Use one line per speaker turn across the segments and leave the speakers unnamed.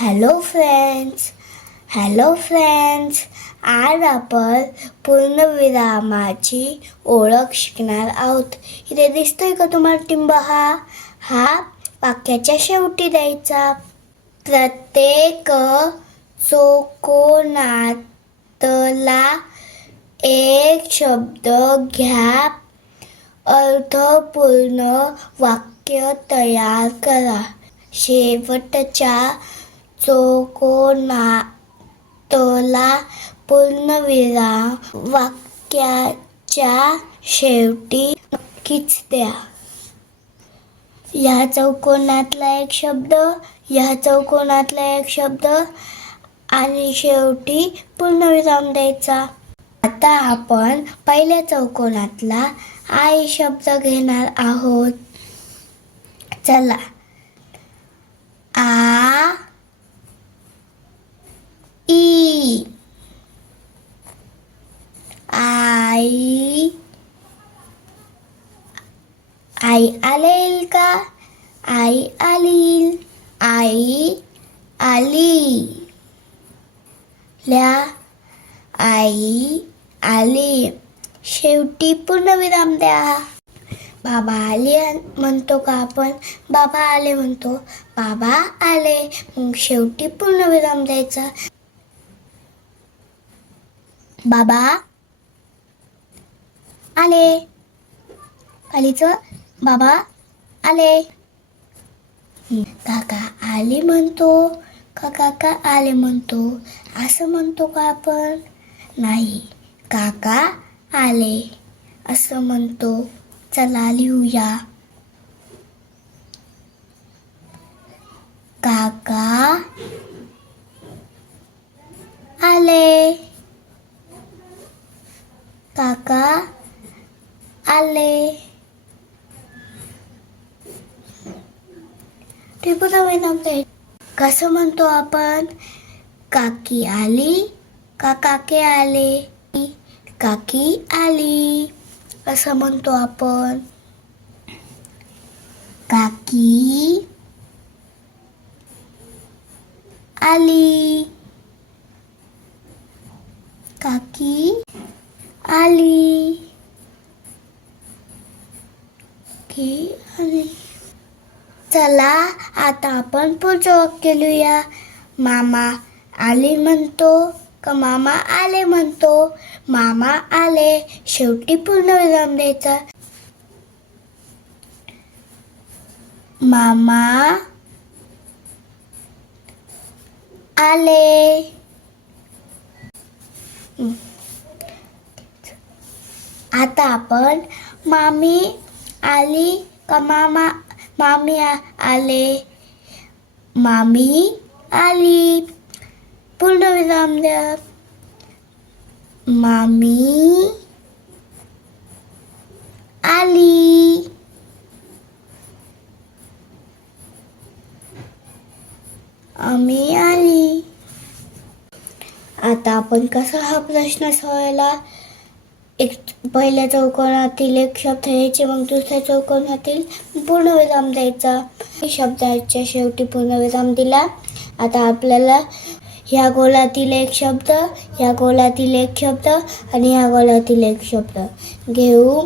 Hello friends hello friends आज आपण पूर्णविरामाची ओळख शिकणार आहोत. इथे दिसतोय का तुम्हाला टिंब हा? हा वाक्याच्या शेवटी द्यायचा. प्रत्येक चोकोनातला एक शब्द घ्या. अर्थपूर्ण वाक्य तयार करा. शेवटच्या चौकोनातला पूर्णविराम वाक्याच्या शेवटी नक्कीच द्या. या चौकोनातला एक शब्द या चौकोनातला एक शब्द आणि शेवटी पूर्णविराम द्यायचा. आता आपण पहिल्या चौकोनातला आई शब्द घेणार आहोत. चला. आई आलेल का? आई आलील. आई आली ल्या आई आली शेवटी पूर्णविराम द्या. बाबा आले म्हणतो का आपण? बाबा आले म्हणतो. बाबा आले. मग शेवटी पूर्णविराम द्यायचा. बाबा आले. आलीचं? बाबा आले हं, काका आले म्हणतो का काका आले म्हणतो असं म्हणतो का आपण नाही काका आले असं म्हणतो चला लिहूया काका आले काका आले ते कसं म्हणतो आपण काकी आली का काके आले काकी आली असं म्हणतो आपण काकी आली काकी आली की आली चला आता आपण पुढचं वाक्य मामा आले म्हणतो का मामा आले म्हणतो? मामा आले शेवटी पूर्ण विराम द्यायचा. मामा आले. आता आपण मामी आली का मामा मामी आले मामी आली पूर्ण विराम द्या मामी आली आम्ही आली आता आपण कसा हा प्रश्न सोडवला एक पहिल्या चौकोनातील एक शब्द यायचे मग दुसऱ्या चौकोनातील पूर्णविराम द्यायचा. शब्दाच्या शेवटी पूर्णविराम दिला. आता आपल्याला ह्या गोलातील एक शब्द ह्या गोलातील एक शब्द आणि ह्या गोलातील एक शब्द. घेऊ.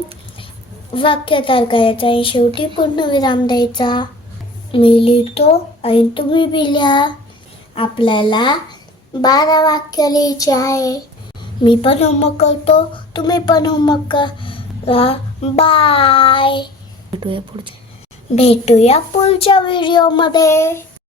वाक्य तयार करायचं आणि शेवटी पूर्णविराम द्यायचा. मी लिहितो आणि तुम्ही बी लिहा. आपल्याला बारा वाक्य लिहायचे आहे. मी पण होमवर्क करतो तुम्ही पण होमवर्क करा. बाय
भेटूया पुढच्या
भेटूया पुढच्या व्हिडिओमध्ये